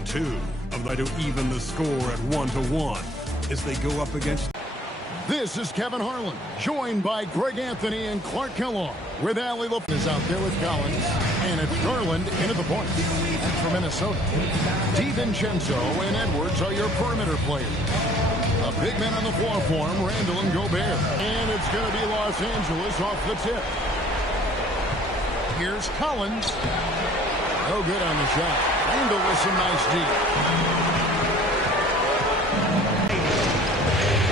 Game 2 of the to even the score at 1-1 as they go up against. This is Kevin Harlan, joined by Greg Anthony and Clark Kellogg, with Allie LaFleur is out there with Collins, and it's Garland into the point. And for Minnesota, DiVincenzo and Edwards are your perimeter players. A big man on the floor for him, Randall and Gobert. And it's going to be Los Angeles off the tip. Here's Collins. No good on the shot. Randall with some nice D.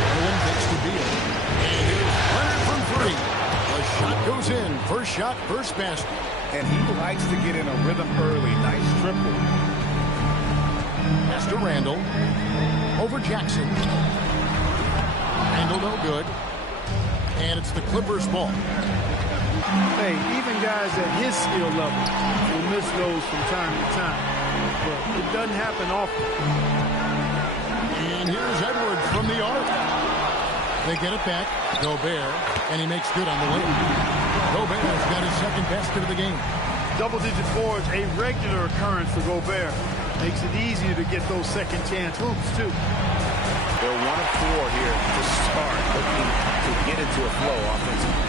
Garland takes the deal. And here's Leonard from three. The shot goes in. First shot, first basket. And he likes to get in a rhythm early. Nice triple. Pass to Randall. Over Jackson. Randall no good. And it's the Clippers' ball. Hey, even guys at his skill level will miss those from time to time. But it doesn't happen often. And here's Edwards from the arc. They get it back. Gobert. And he makes good on the layup. Gobert's got his second basket of the game. Double-digit boards, a regular occurrence for Gobert. Makes it easier to get those second chance hoops, too. They're 1 of 4 here to start, looking to get into a flow offensively.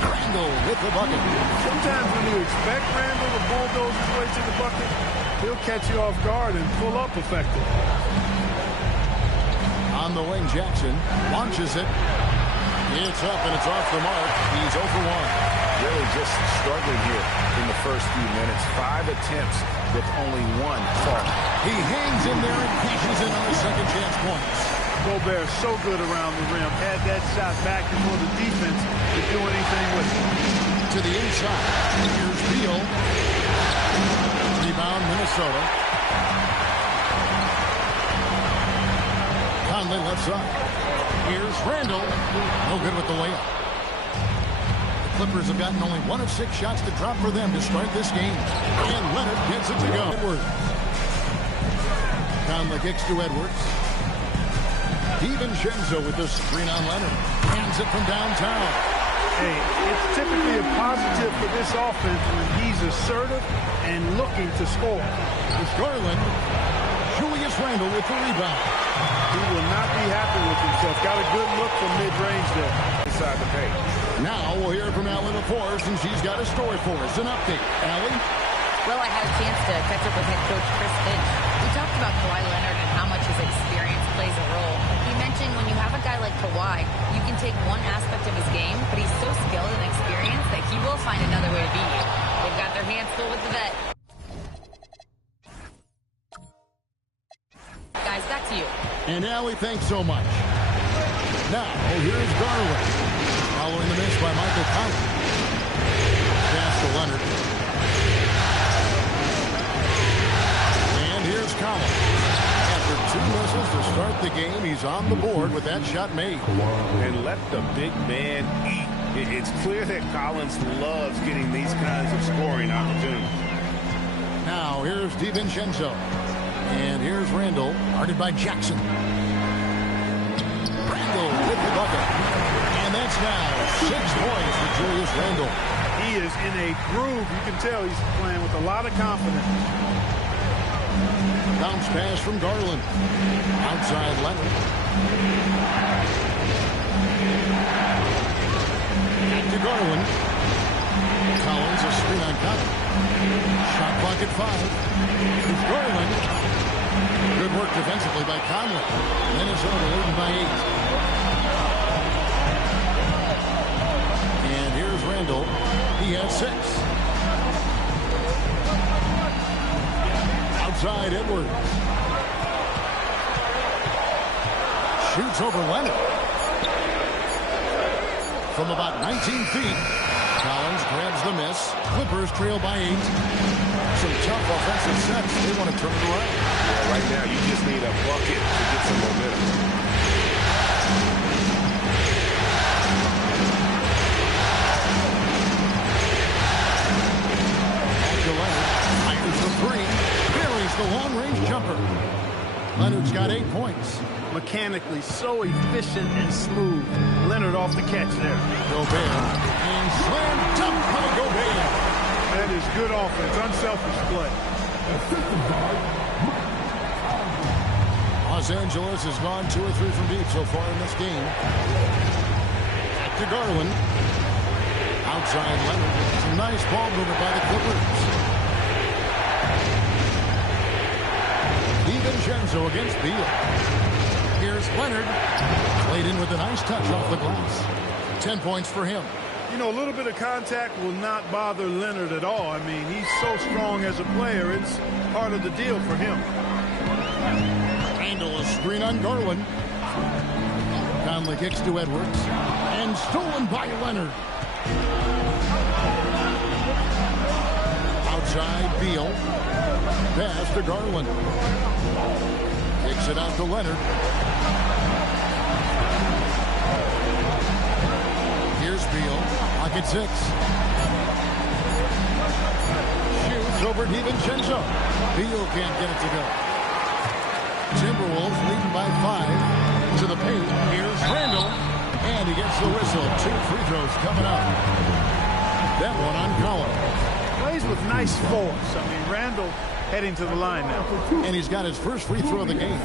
Randall with the bucket. Sometimes when you expect Randall to bulldoze his way to the bucket, he'll catch you off guard and pull up effective. On the wing, Jackson launches it. It's up and it's off the mark. He's 0 for 1. Really just struggling here in the first few minutes. 5 attempts with only 1 fall. He hangs in there and cashes in on the second chance points. Gobert so good around the rim. Had that shot back before the defense could do anything with it. To the inside. Here's Beal. Rebound, Minnesota. Conley left side. Here's Randall. No good with the layup. The Clippers have gotten only 1 of 6 shots to drop for them to start this game. And Leonard gets it to go. Edwards. Conley kicks to Edwards. DiVincenzo with the screen on Leonard. Hands it from downtown. Hey, it's typically a positive for this offense when he's assertive and looking to score. It's Garland. Julius Randle with the rebound. He will not be happy with himself. Got a good look from mid-range there. Inside the paint. Now we'll hear from Allie LaFleur, and she's got a story for us. An update. Allie? Well, I had a chance to catch up with head coach Chris Finch. We talked about Kawhi Leonard and how much his experience plays a role. He mentioned when you have a guy like Kawhi, you can take one aspect of his game, but he's so skilled and experienced that he will find another way to beat you. They've got their hands full with the vet. Guys, back to you. And Allie, thanks so much. Now, here's Garland. Following the miss by Michael Conley. Pass to Leonard. And here's Collins. After 2 misses to start the game, he's on the board with that shot made. And let the big man eat. It's clear that Collins loves getting these kinds of scoring opportunities. Now, here's DiVincenzo. And here's Randall, guarded by Jackson. Randall with the bucket. And that's now 6 points for Julius Randall. He is in a groove. You can tell he's playing with a lot of confidence. Bounce pass from Garland. Outside Leonard. Back to Garland. Collins, a screen on Conley. Shot clock at 5. It's Garland. Good work defensively by Conley. Minnesota leading by 8. And here's Randall. He has 6. Outside Edwards. Shoots over Leonard. From about 19 feet. Collins grabs the miss. Clippers trail by 8. Some tough offensive sets. They want to turn it around. Yeah, right now you just need a bucket to get some momentum. Back to Leonard. Fires the 3. Buries the long-range jumper. Leonard's got 8 points. Mechanically so efficient and smooth. Leonard off the catch there. Gobert. And slam dunk by Gobert. That is good offense. Unselfish play. Los Angeles has gone 2 or 3 from deep so far in this game. Back to Garland. Outside Leonard. Some nice ball movement by the Clippers. DiVincenzo against Beal. Here's Leonard. Played in with a nice touch off the glass. 10 points for him. You know, a little bit of contact will not bother Leonard at all. I mean, he's so strong as a player. It's part of the deal for him. Randall, a screen on Garland. Conley kicks to Edwards. And stolen by Leonard. Outside Beal. Pass to Garland. Kicks it out to Leonard. Here's Beal. Lock at 6. Shoots over DiVincenzo. Beal can't get it to go. Timberwolves leading by 5. To the paint. Here's Randall. And he gets the whistle. 2 free throws coming up. That one on Collins. Plays with nice force. I mean, Randall heading to the line now. And he's got his first free throw of the game.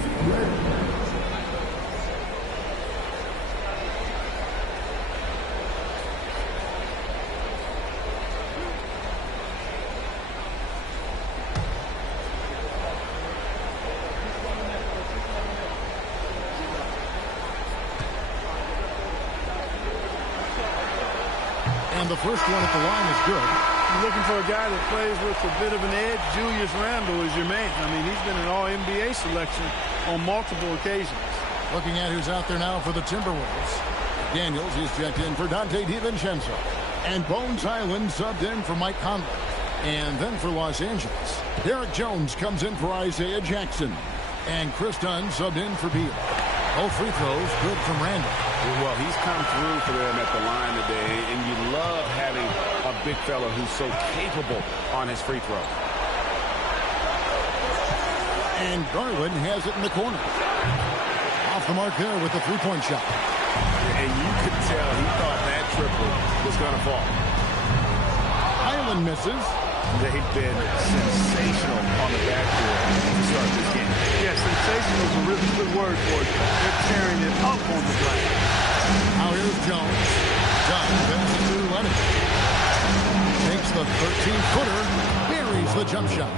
And the first one at the line is good. You're looking for a guy that plays with a bit of an edge. Julius Randle is your man. I mean, he's been an All-NBA selection on multiple occasions. Looking at who's out there now for the Timberwolves. Daniels is checked in for Dante DiVincenzo. And Bones Hyland subbed in for Mike Conley. And then for Los Angeles, Derek Jones comes in for Isaiah Jackson. And Chris Dunn subbed in for Beal. Both free throws good from Randall. Well, he's come through for them at the line today, and you love having a big fella who's so capable on his free throw. And Garland has it in the corner. Off the mark there with the three-point shot. And you could tell he thought that triple was going to fall. Hyland misses. They've been sensational on the backboard to start this game. Yeah, sensational is a really good word for it. They're tearing it up on the glass. Now here's Jones. Dunn passes to Leonard. Takes the 13-footer. Buries the jump shot.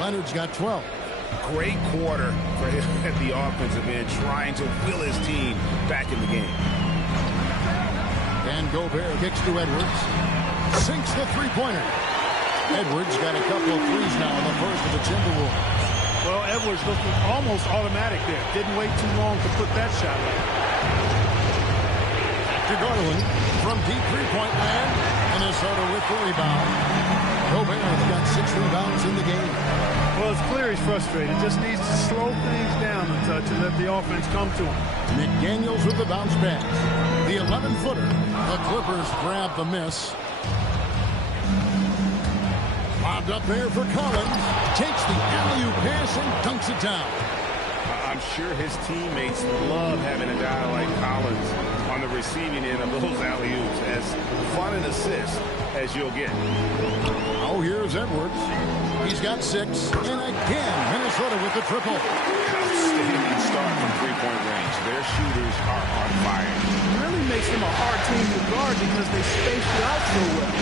Leonard's got 12. Great quarter for him at the offensive end, trying to will his team back in the game. And Gobert kicks to Edwards. Sinks the three-pointer. Edwards got a couple of threes now in the first of the Timberwolves. Well, Edwards looking almost automatic there. Didn't wait too long to put that shot away. To Garland from deep three-point land. Minnesota with the rebound. Gobert's got 6 rebounds in the game. Well, it's clear he's frustrated. Just needs to slow things down a touch and let the offense come to him. McDaniels with the bounce pass. The 11-footer. The Clippers grab the miss. Lobbed up there for Collins. Takes the alley-oop pass and dunks it down. I'm sure his teammates love having a guy like Collins on the receiving end of those alley-oops. As fun an assist as you'll get. Oh, here's Edwards. He's got 6. And again, Minnesota with the triple. Outstanding start from three-point range. Their shooters are on fire. It really makes them a hard team to guard because they space you out so well.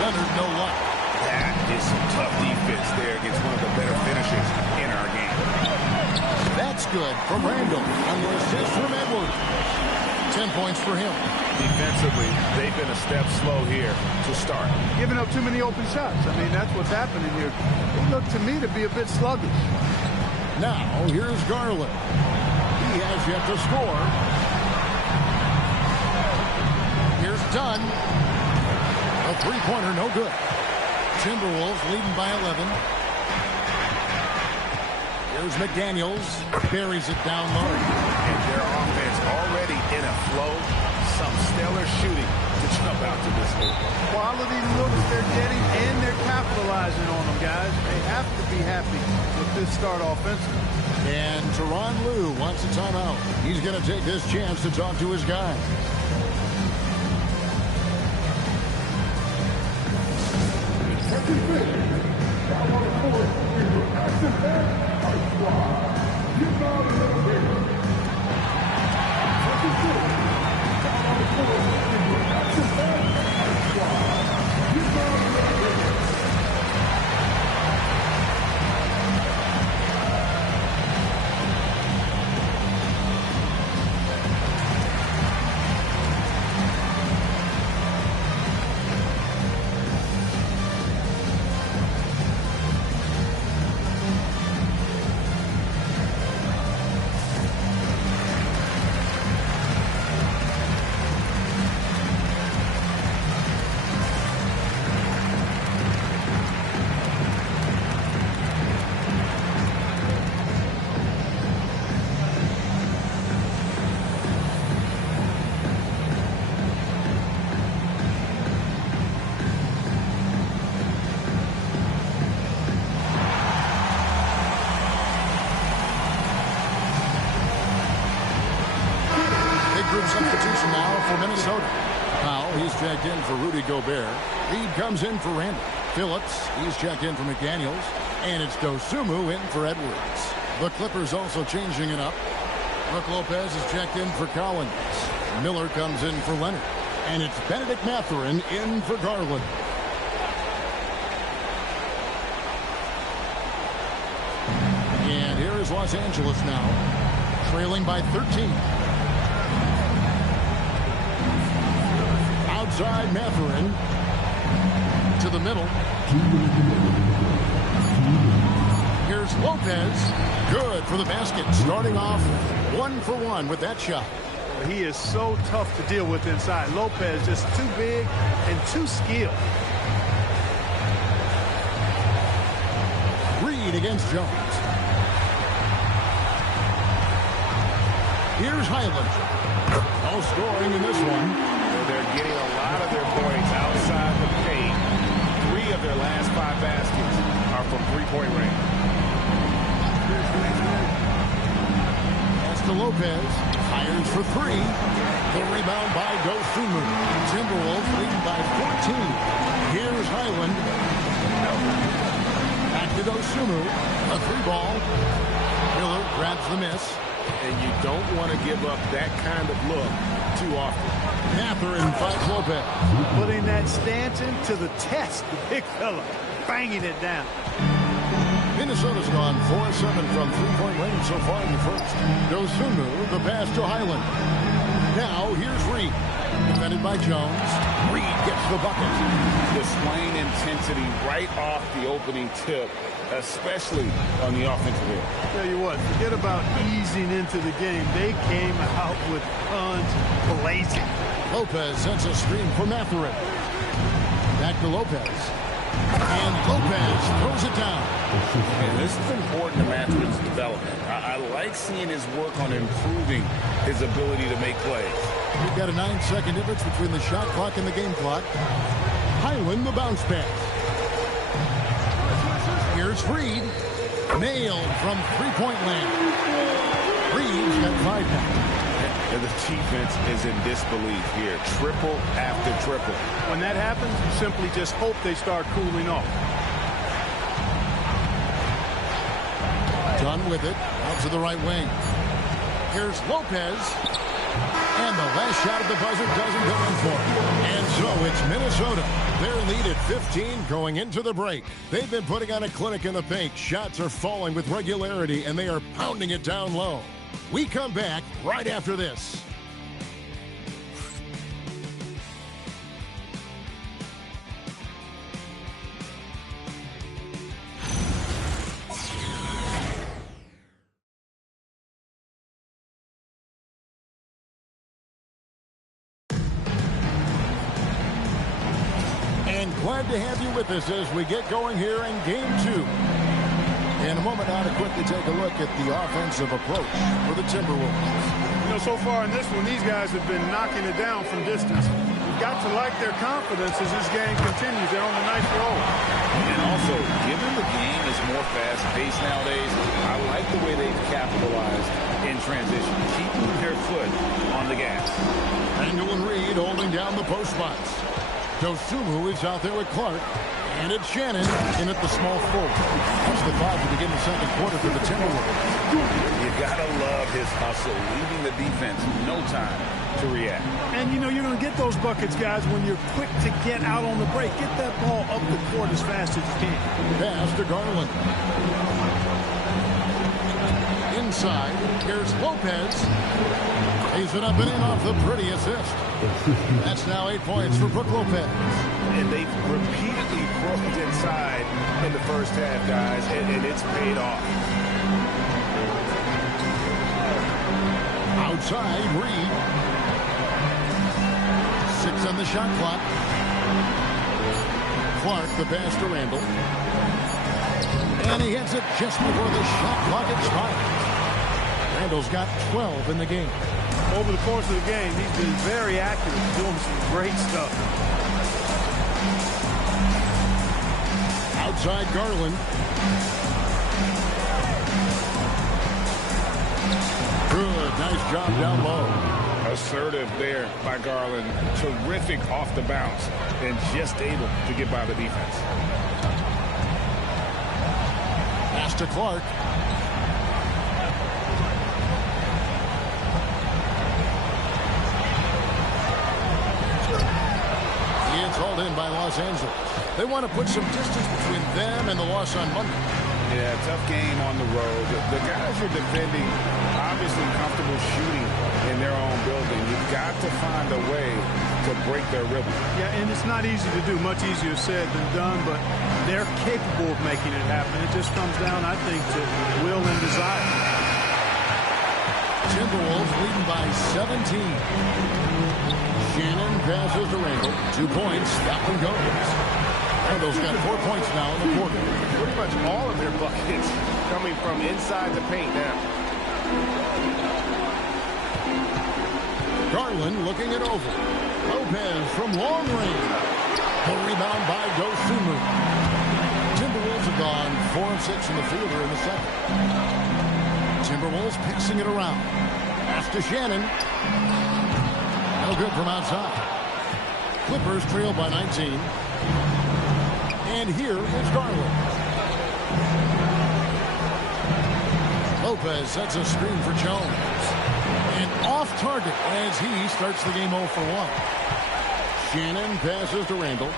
Leonard, no luck. That is some tough defense there against one of the better finishers in our game. That's good from Randall on the assist from Edwards. 10 points for him. Defensively, they've been a step slow here to start. Giving up too many open shots. I mean, that's what's happening here. It looked to me to be a bit sluggish. Now, here's Garland. He has yet to score. Here's Dunn. A three-pointer, no good. Timberwolves leading by 11. Here's McDaniels. Buries it down low. And their offense already in a flow. Some stellar shooting to jump out to this move. Quality looks they're getting, and they're capitalizing on them, guys. They have to be happy with this start offensively. And Tyronn Lue wants a timeout. He's going to take this chance to talk to his guy. substitution now for Minnesota. Powell, he's checked in for Rudy Gobert. Reed comes in for Randall. Phillips, he's checked in for McDaniels. And it's Dosunmu in for Edwards. The Clippers also changing it up. Brook Lopez is checked in for Collins. Miller comes in for Leonard. And it's Benedict Mathurin in for Garland. And here is Los Angeles now, trailing by 13. Outside Mathurin to the middle. Here's Lopez. Good for the basket. Starting off 1 for 1 with that shot. He is so tough to deal with inside. Lopez just too big and too skilled. Reed against Jones. Here's Highland. No scoring in this one. They're getting a lot of their points outside the paint. 3 of their last 5 baskets are from three-point range. That's to Lopez. Fires for 3. The rebound by Dosunmu. Timberwolves lead by 14. Here's Highland. Back to Dosunmu. A 3-ball. Miller grabs the miss. And you don't want to give up that kind of look too often. Mathurin fights Lopez. Putting that Stanton to the test. The big fella banging it down. Minnesota's gone 4-7 from three-point range so far in the first. Dosunmu, the pass to Highland. Now here's Reed. Defended by Jones. Reed gets the bucket. Displaying intensity right off the opening tip, especially on the offensive end. Tell you what, forget about easing into the game. They came out with guns blazing. Lopez sends a screen for Mathurin. Back to Lopez. And Lopez throws it down. And this is important to Mathurin's development. I like seeing his work on improving his ability to make plays. We've got a 9-second difference between the shot clock and the game clock. Highland, the bounce pass. Here's Reed. Nailed from three-point land. Reed's got 5 now. And the defense is in disbelief here. Triple after triple. When that happens, you simply just hope they start cooling off. Done with it. Out to the right wing. Here's Lopez. And the last shot of the buzzer doesn't go in for it. And so it's Minnesota. Their lead at 15 going into the break. They've been putting on a clinic in the paint. Shots are falling with regularity, and they are pounding it down low. We come back right after this. And glad to have you with us as we get going here in Game 2. In a moment now to quickly take a look at the offensive approach for the Timberwolves. You know, so far in this one, these guys have been knocking it down from distance. You've got to like their confidence as this game continues. They're on a nice roll. And also, given the game is more fast-paced nowadays, I like the way they've capitalized in transition, keeping their foot on the gas. Randall and Reed holding down the post spots. Dosunmu is out there with Clark. And it's Shannon in at the small forward. That's the 5 to begin the second quarter for the Timberwolves. You gotta love his hustle, leaving the defense no time to react. And, you know, you're going to get those buckets, guys, when you're quick to get out on the break. Get that ball up the court as fast as you can. Pass to Garland. Inside, here's Lopez. Lays it up and in off the pretty assist. That's now 8 points for Brook Lopez. And they've repeatedly broken inside in the first half, guys, and it's paid off. Outside, Reed. 6 on the shot clock. Clark, the pass to Randall. And he hits it just before the shot clock expires. Randall's got 12 in the game. Over the course of the game, he's been very active, doing some great stuff. Outside Garland. Good, nice job down low. Assertive there by Garland. Terrific off the bounce and just able to get by the defense. Pass to Clark. It's hauled in by Los Angeles. They want to put some distance between them and the loss on Monday. Yeah, tough game on the road. The guys are defending, obviously comfortable shooting in their own building. You've got to find a way to break their rhythm. Yeah, and it's not easy to do. Much easier said than done, but they're capable of making it happen. It just comes down, I think, to will and desire. Timberwolves leading by 17. Shannon passes to Randall. 2 points. That one goes. Randall's got 4 points now in the quarter. Pretty much all of their buckets coming from inside the paint now. Garland looking it over. Lopez from long range. A rebound by Dosunmu. Timberwolves have gone 4 of 6 in the field here in the second. Timberwolves passing it around. Pass to Shannon. No good from outside. Clippers trail by 19. And here is Garland. Lopez sets a screen for Jones. And off target as he starts the game 0 for 1. Shannon passes to Randall.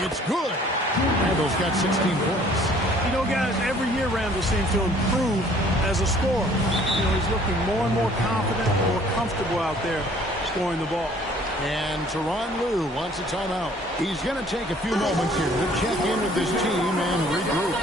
It's good. Randall's got 16 points. You know, guys, every year Randall seems to improve as a scorer. You know, he's looking more and more confident, more comfortable out there scoring the ball. And Tyronn Lue wants a timeout. He's going to take a few moments here to check in with his team and regroup.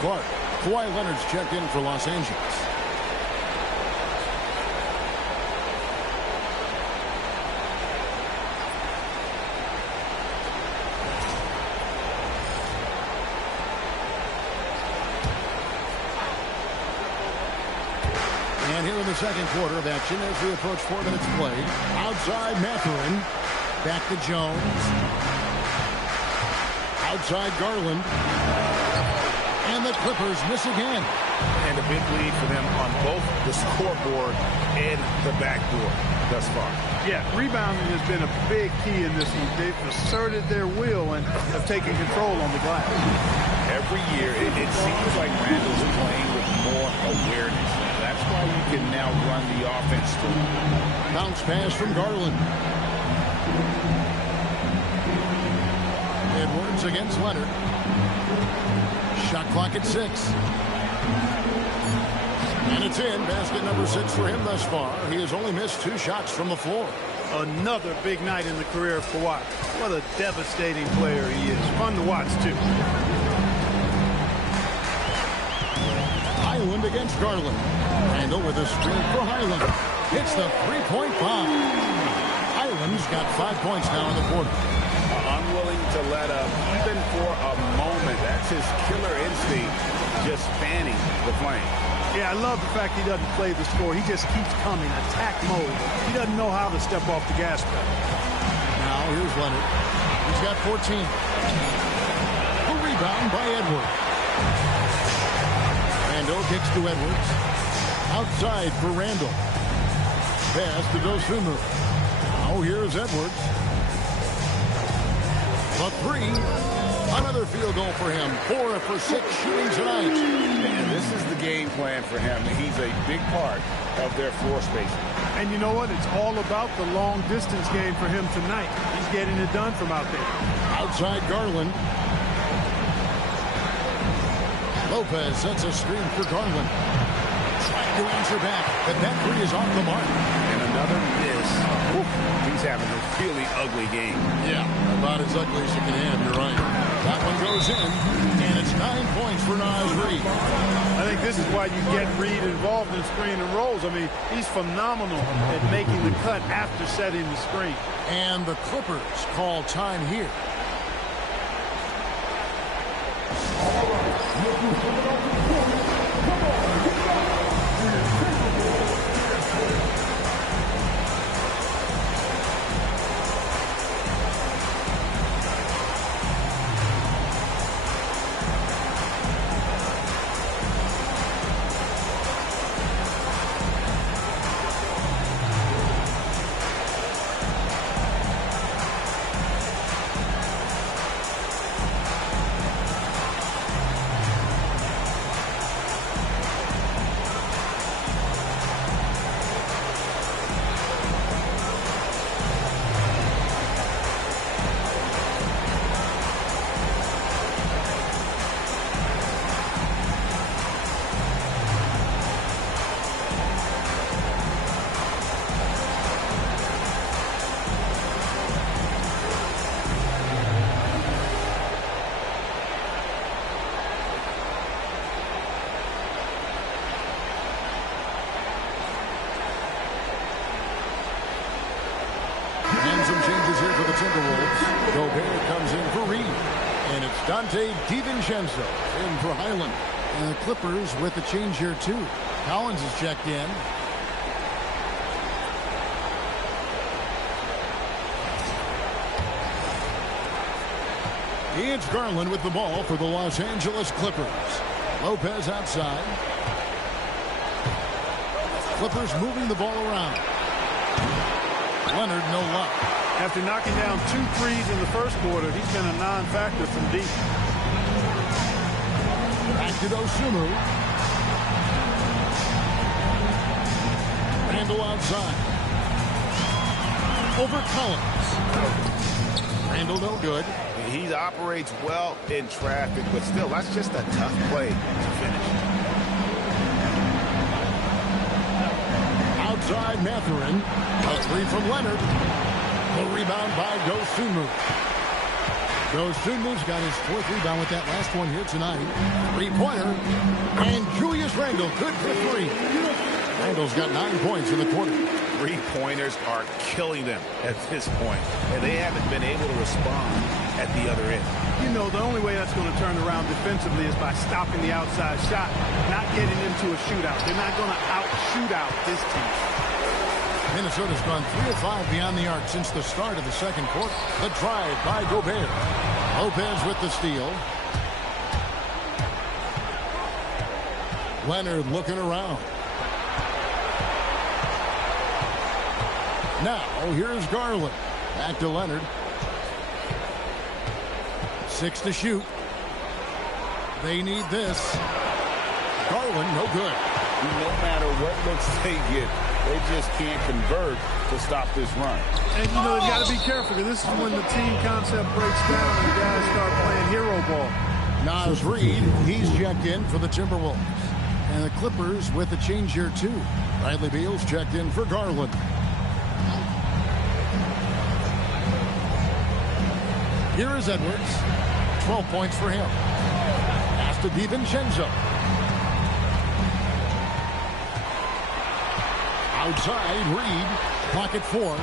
Clark. Kawhi Leonard's checked in for Los Angeles. And here in the second quarter of action as we approach 4 minutes played. Outside Mathurin. Back to Jones. Outside Garland. And the Clippers miss again. And a big lead for them on both the scoreboard and the backboard thus far. Yeah, rebounding has been a big key in this one. They've asserted their will and have taken control on the glass. Every year, it seems like Randall's playing with more awareness. That's why you can now run the offense through. Bounce pass from Garland. Edwards against Leonard. Shot clock at 6. And it's in. Basket number 6 for him thus far. He has only missed 2 shots from the floor. Another big night in the career of Kawhi. What a devastating player he is. Fun to watch, too. Highland against Garland. Randall with a screen for Highland. Hits the three-point bomb. Highland's got 5 points now in the quarter. Unwilling to let up even for a moment. That's his killer instinct, just fanning the flame. Yeah, I love the fact he doesn't play the score. He just keeps coming, attack mode. He doesn't know how to step off the gas pedal. Now here's Leonard. He's got 14. A rebound by Edwards. Randall kicks to Edwards. Outside for Randall. Pass to Dosunmu. Now here's Edwards. The three. Another field goal for him. 4 for 6 shooting tonight. And this is the game plan for him. He's a big part of their floor spacing. And you know what? It's all about the long distance game for him tonight. He's getting it done from out there. Outside Garland. Lopez sets a screen for Garland. Trying to answer back, but that three is off the mark. And another miss. Oof, he's having a really ugly game. Yeah, about as ugly as you can have, you're right. That one goes in, and it's 9 points for Naz Reid. I think this is why you get Reid involved in screen and rolls. I mean, he's phenomenal at making the cut after setting the screen. And the Clippers call time here. And some changes here for the Timberwolves. Gobert comes in for Reid. And it's Dante DiVincenzo in for Highland. And the Clippers with a change here, too. Collins is checked in. It's Garland with the ball for the Los Angeles Clippers. Lopez outside. Clippers moving the ball around. Leonard, no luck. After knocking down 2 threes in the first quarter, he's been a non-factor from deep. Back to Dosunmu. Randle outside. Over Collins. Randle no good. He operates well in traffic, but still, that's just a tough play to finish. Outside Mathurin. A three from Leonard. The rebound by Dosunmu. Dosunmu's got his 4th rebound with that last one here tonight. 3-pointer. And Julius Randle good for 3. Randle's got 9 points in the quarter. 3-pointers are killing them at this point, and they haven't been able to respond at the other end. You know, the only way that's going to turn around defensively is by stopping the outside shot, not getting into a shootout. They're not going to out-shoot out this team. Minnesota's gone 3 of 5 beyond the arc since the start of the second quarter. The drive by Gobert. Lopez with the steal. Leonard looking around. Now, here's Garland. Back to Leonard. 6 to shoot. They need this. Garland, no good. No matter what looks they get, they just can't convert to stop this run. And, you know, they've got to be careful, because this is when the team concept breaks down and guys start playing hero ball. Naz Reid, he's checked in for the Timberwolves. And the Clippers with a change here, too. Bradley Beal's checked in for Garland. Here is Edwards. 12 points for him. Pass to DiVincenzo. Outside, Reid. Clock at 4.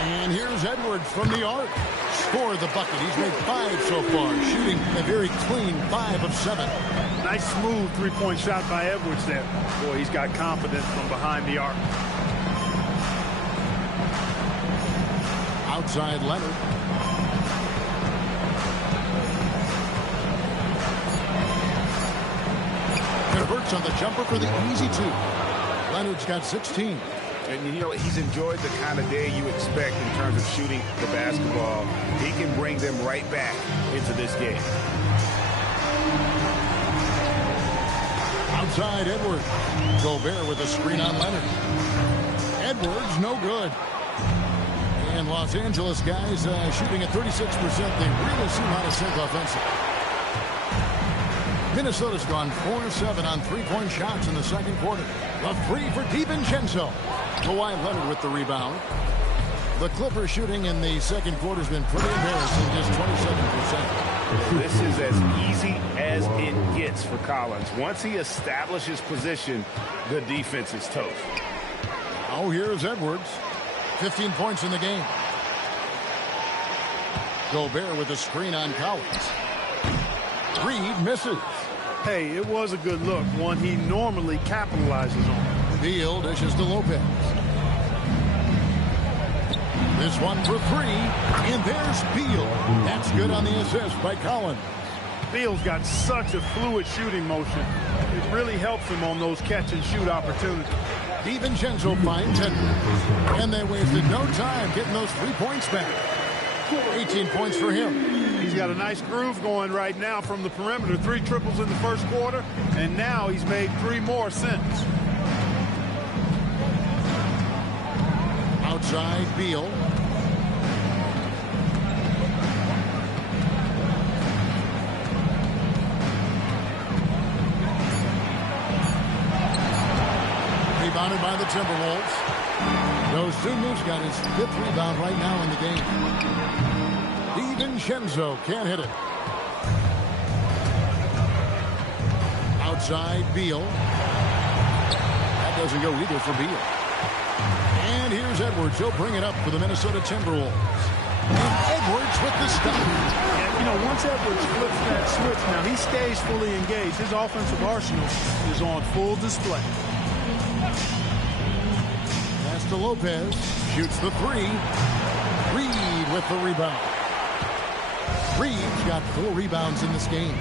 And here's Edwards from the arc. Score the bucket. He's made 5 so far. Shooting a very clean 5 of 7. Nice smooth 3-point shot by Edwards there. Boy, he's got confidence from behind the arc. Outside Leonard. Converts on the jumper for the easy 2. Leonard's got 16. And, you know, he's enjoyed the kind of day you expect in terms of shooting the basketball. He can bring them right back into this game. Outside Edwards. Gobert with a screen on Leonard. Edwards, no good. And Los Angeles guys shooting at 36%. They really seem out of sync offensively. Minnesota's gone 4-7 on three-point shots in the second quarter. A three for DiVincenzo. Kawhi Leonard with the rebound. The Clippers shooting in the second quarter has been pretty embarrassing, just 27%. This is as easy as it gets for Collins. Once he establishes position, the defense is toast. Oh, here's Edwards. 15 points in the game. Gobert with a screen on Collins. Reed misses. Hey, it was a good look, one he normally capitalizes on. Beal dishes to Lopez. This one for three, and there's Beal. That's good on the assist by Collins. Beal's got such a fluid shooting motion. It really helps him on those catch-and-shoot opportunities. DiVincenzo finds it, and they wasted no time getting those 3 points back. 18 points for him. He's got a nice groove going right now from the perimeter. 3 triples in the first quarter, and now he's made 3 more since. Outside Beal. Rebounded by the Timberwolves. Dosunmu's got his 5th rebound right now in the game. DiVincenzo can't hit it. Outside Beal. That doesn't go either for Beal. And here's Edwards. He'll bring it up for the Minnesota Timberwolves. And Edwards with the stop. And, you know, once Edwards flips that switch, now he stays fully engaged. His offensive arsenal is on full display. Pass to Lopez. Shoots the 3. Reed with the rebound. Reed's got 4 rebounds in this game.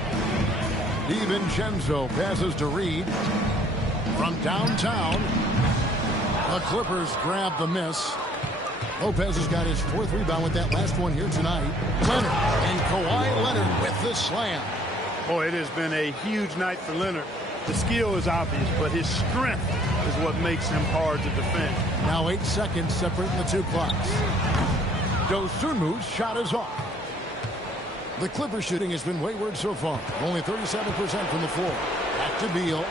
DiVincenzo passes to Reed. From downtown, the Clippers grab the miss. Lopez has got his 4th rebound with that last one here tonight. Leonard and Kawhi Leonard with the slam. Boy, it has been a huge night for Leonard. The skill is obvious, but his strength is what makes him hard to defend. Now 8 seconds separating the 2 clocks. Dosunmu's shot is off. The Clippers shooting has been wayward so far. Only 37% from the floor. Back to Beal.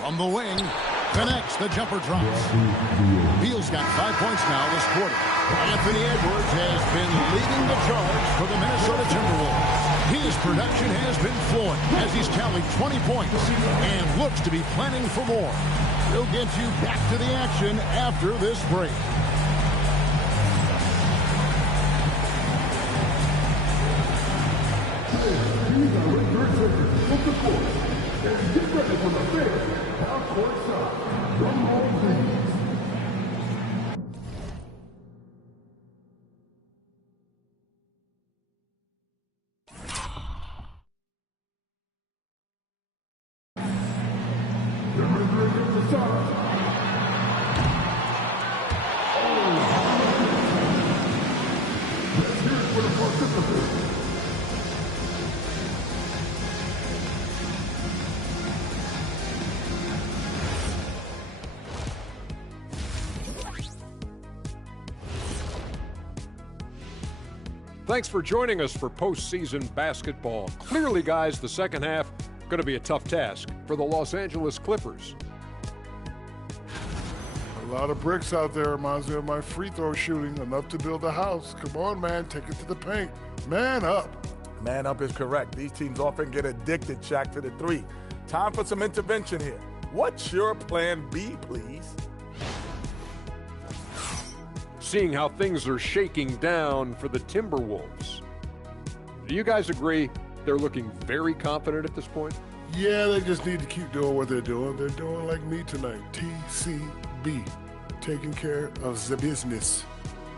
From the wing, connects, the jumper drops. Beal's got 5 points now this quarter. Anthony Edwards has been leading the charge for the Minnesota Timberwolves. His production has been flowing as he's tallied 20 points and looks to be planning for more. We'll get you back to the action after this break. These are regular seconds of the court. And get ready for the fifth half-court shot. Drum roll, please. Thanks for joining us for postseason basketball. Clearly, guys, the second half going to be a tough task for the Los Angeles Clippers. A lot of bricks out there. Reminds me of my free throw shooting. Enough to build a house. Come on, man. Take it to the paint. Man up. Man up is correct. These teams often get addicted, Shaq, to the 3. Time for some intervention here. What's your plan B, please? Seeing how things are shaking down for the Timberwolves. Do you guys agree they're looking very confident at this point? Yeah, they just need to keep doing what they're doing. They're doing like me tonight. TCB. Taking care of the business.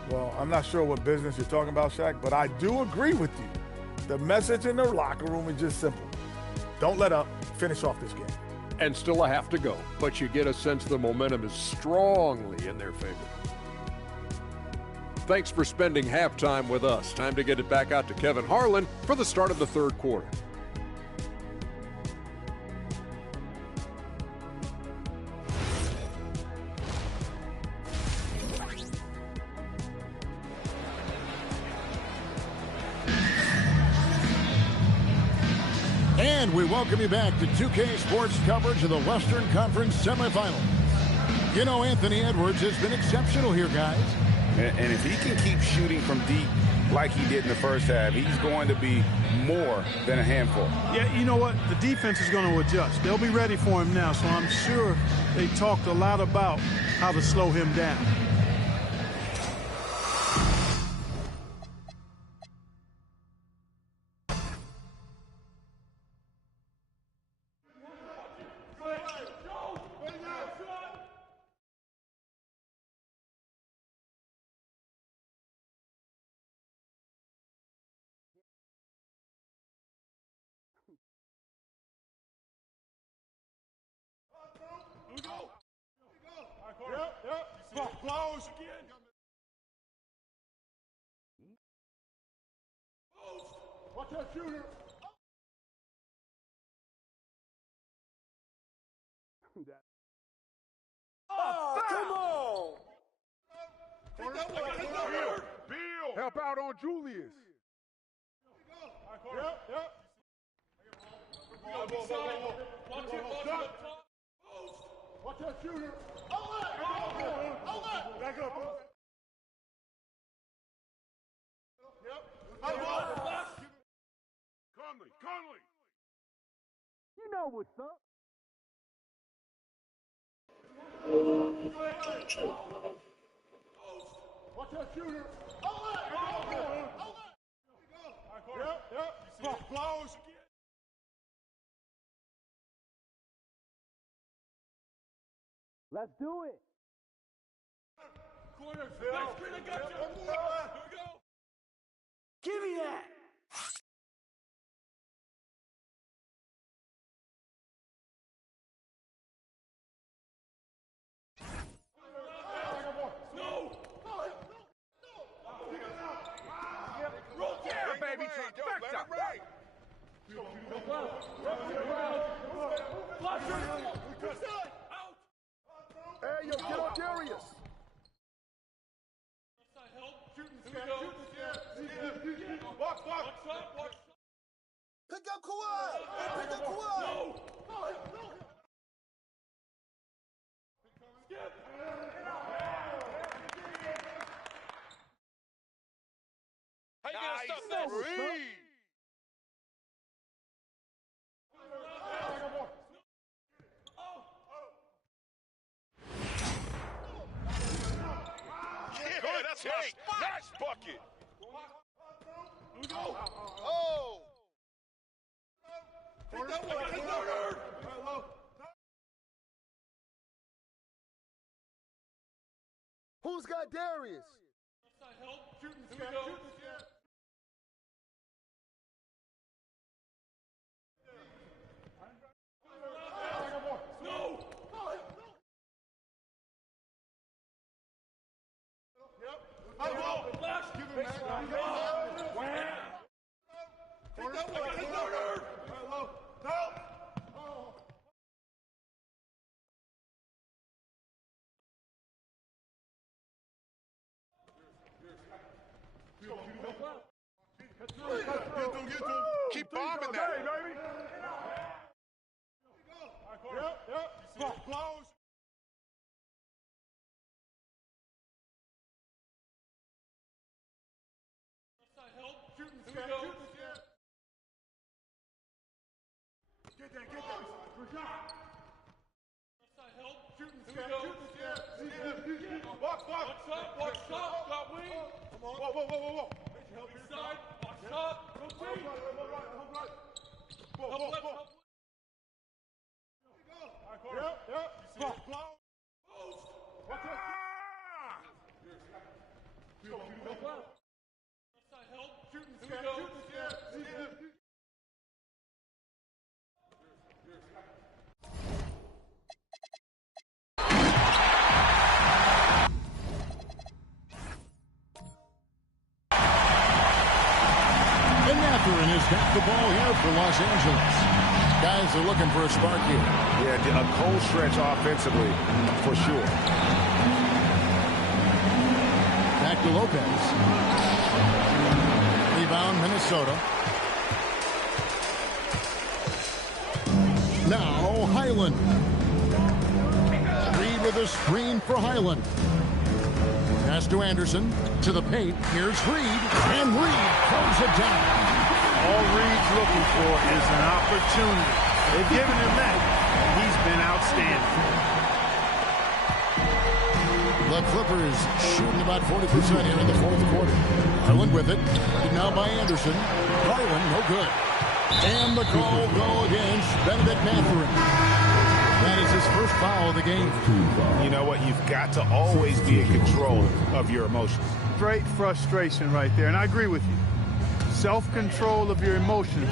Well, I'm not sure what business you're talking about, Shaq, but I do agree with you. The message in the locker room is just simple. Don't let up. Finish off this game. And still a half to go, but you get a sense the momentum is strongly in their favor. Thanks for spending halftime with us. Time to get it back out to Kevin Harlan for the start of the third quarter. And we welcome you back to 2K Sports coverage of the Western Conference semifinals. You know, Anthony Edwards has been exceptional here, guys. And if he can keep shooting from deep like he did in the first half, he's going to be more than a handful. Yeah, you know what? The defense is going to adjust. They'll be ready for him now, so I'm sure they talked a lot about how to slow him down. Close again. Watch that shooter. Oh, come on. Bill. Help out on Julius. Yep. Watch that shooter. Back up. Conley. You know what's up. Watch that shooter. Yep. Close again. Let's do it. Corner. Next screen, I got you. Here we go. Give me that. No. Roll down, baby. Trifecta. Hey, yo, get on Darius. Pick up Kawhi. No. Skip. How you gonna stop this? Yeah, that's nice bucket. Oh! Who's got Darius? No! Keep bombing that. Baby. Yep. Close. Get that. Watch up. Got wing. Whoa. Inside. Watch up. Rotate. Whoa. Yep. Close. Watch out. Mathurin has got the ball here for Los Angeles. Guys are looking for a spark here. Yeah, a cold stretch offensively, for sure. Back to Lopez. Rebound, Minnesota. Now, Highland. Reed with a screen for Highland. Pass to Anderson. To the paint. Here's Reed. And Reed throws it down. All Reed's looking for is an opportunity. They've given him that, and he's been outstanding. The Clippers shooting about 40% here in the fourth quarter. Highland with it. Now by Anderson. Highland, no good. And the call go against Benedict Mathurin. That is his first foul of the game. You know what? You've got to always be in control of your emotions. Great frustration right there, and I agree with you. Self-control of your emotions,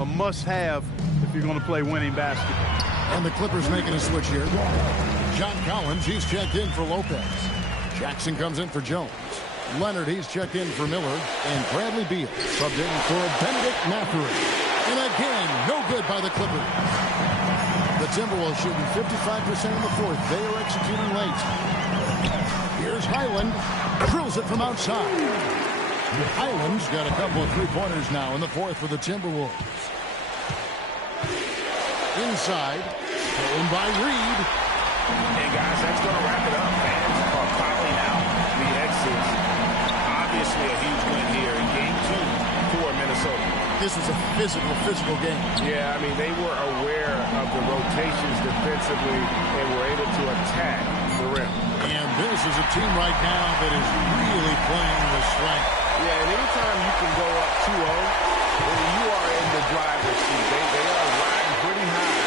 a must-have if you're going to play winning basketball. And the Clippers making a switch here. John Collins, he's checked in for Lopez. Jackson comes in for Jones. Leonard, he's checked in for Miller. And Bradley Beal subbed in for Benedict Mathurin. And again, no good by the Clippers. The Timberwolves shooting 55% in the fourth. They are executing late. Here's Highland. Drills it from outside. Highland's got a couple of three-pointers now in the fourth for the Timberwolves. Inside. Stolen by Reed. And guys, that's going to wrap it up. Fans are piling out the exits. Obviously a huge win here in game 2 for Minnesota. This was a physical game. Yeah, I mean, they were aware of the rotations defensively and were able to attack the rim. And this is a team right now that is really playing with strength. Yeah, and anytime you can go up 2-0, you are in the driver's seat. They are riding pretty high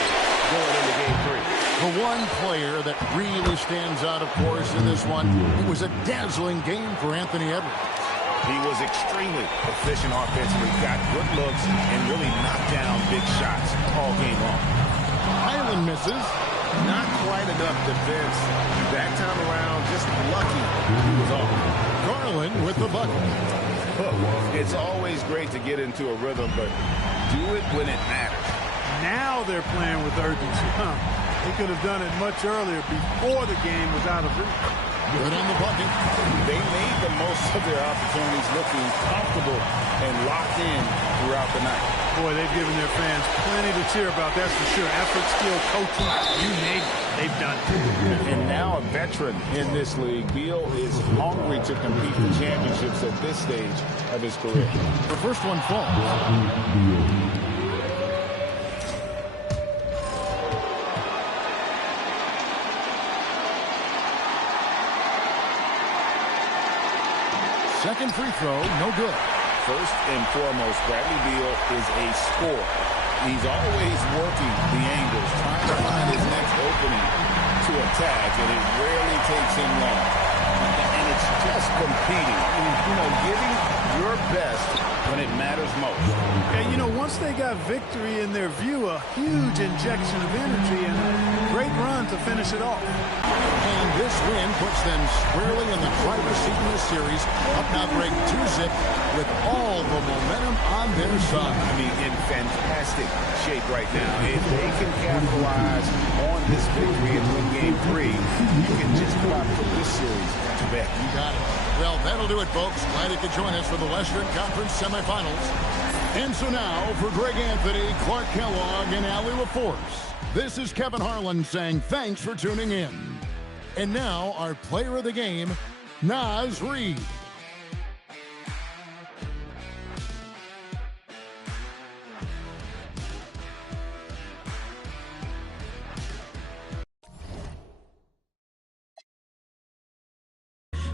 going into game 3. The one player that really stands out, of course, in this one, it was a dazzling game for Anthony Edwards. He was extremely efficient offensively, got good looks, and really knocked down big shots all game long. Highland misses. Not quite enough defense. That time around, just lucky he was off. Garland with the bucket. It's always great to get into a rhythm, but do it when it matters. Now they're playing with urgency. They could have done it much earlier before the game was out of reach. Good on the bucket. They made the most of their opportunities, looking comfortable and locked in throughout the night. Boy, they've given their fans plenty to cheer about, that's for sure. Effort, skill, coaching, you name it, they've done it. And now a veteran in this league, Beal is hungry to compete for championships at this stage of his career. The first one falls. Second free throw, no good. First and foremost, Bradley Beal is a scorer. He's always working the angles, trying to find his next opening to attack, and it rarely takes him long. And it's just competing, giving your best when it matters most. And, once they got victory in their view, a huge injection of energy and a great run to finish it off. And this win puts them squarely in the driver's seat in this series, up now break 2-0 with all the momentum on their side. I mean, in fantastic shape right now. If they can capitalize on this victory and win game 3, you can just about put this series to bed. You got it. Well, that'll do it, folks. Glad you could join us for the Western Conference semifinals. And so now, for Greg Anthony, Clark Kellogg, and Allie LaForce, this is Kevin Harlan saying thanks for tuning in. And now, our player of the game, Naz Reid.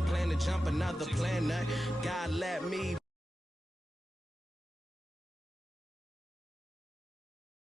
Plan to jump another planet. God let me